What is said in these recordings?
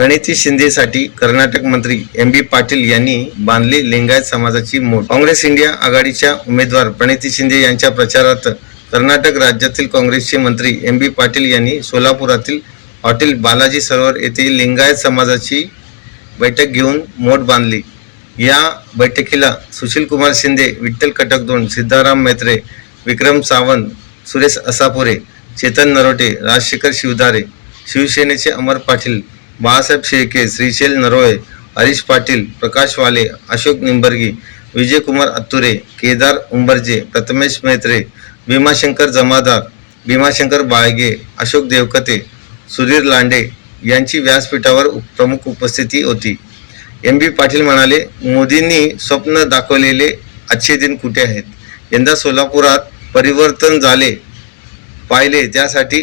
प्रणिती शिंदेसाठी कर्नाटक मंत्री एम बी पाटील यांनी बांधली लिंगायत समाजाची मोठ काँग्रेस इंडिया आघाडीच्या उमेदवार प्रणिती शिंदे यांच्या प्रचारात कर्नाटक राज्यातील काँग्रेसचे मंत्री एम बी पाटील यांनी सोलापुरातील हॉटेल बालाजी सरोवर येथे लिंगायत समाजाची बैठक घेऊन मोठ बांधली. या बैठकीला सुशीलकुमार शिंदे विठ्ठल कटकदोंड सिद्धाराम मैत्रे विक्रम सावंत सुरेश असापुरे चेतन नरोटे राजशेखर शिवधारे शिवसेनेचे अमर पाटील बाळासाहेब शेळके श्रीशैल नरोळे हरीश पाटील प्रकाश वाले अशोक निंबर्गी विजयकुमार अत्तुरे केदार उंबर्जे प्रथमेश मैत्रे भीमाशंकर जमादार भीमाशंकर बाळगे अशोक देवकते सुधीर लांडे यांची व्यासपीठावर प्रमुख उपस्थिती होती. एम बी पाटील म्हणाले मोदींनी स्वप्न दाखवलेले आजचे दिन कुठे आहेत? यंदा सोलापुरात परिवर्तन झाले पाहिले त्यासाठी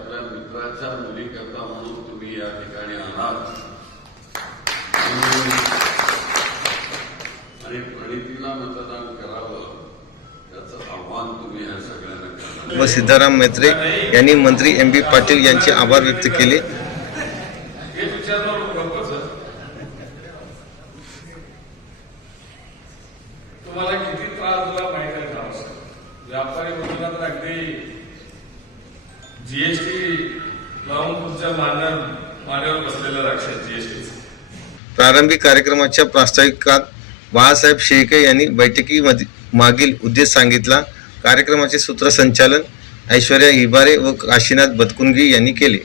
आपल्या मित्राच्या मुलीकरता म्हणून तुम्ही या ठिकाणी आलात आणि- प्रणितीला मतदान करावं याचं आव्हान तुम्ही या सगळ्यांना व सिद्धाराम मैत्रे यांनी मंत्री एम बी पाटील यांचे आभार व्यक्त केले. हे तुम्हाला किती त्रास दिला माहिती आहे? व्यापारी तर अगदी जीएसटी लावून तुमच्या मान्य मान्यावर बसलेलं राक्षस जीएसटी प्रारंभिक कार्यक्रमाच्या प्रास्ताविकात बाळासाहेब शेळके यांनी बैठकीमध्ये मागील उद्देश सांगितला. कार्यक्रमाचे सूत्रसंचालन ऐश्वर्या हिबारे व काशीनाथ बदकुनगी यांनी केले.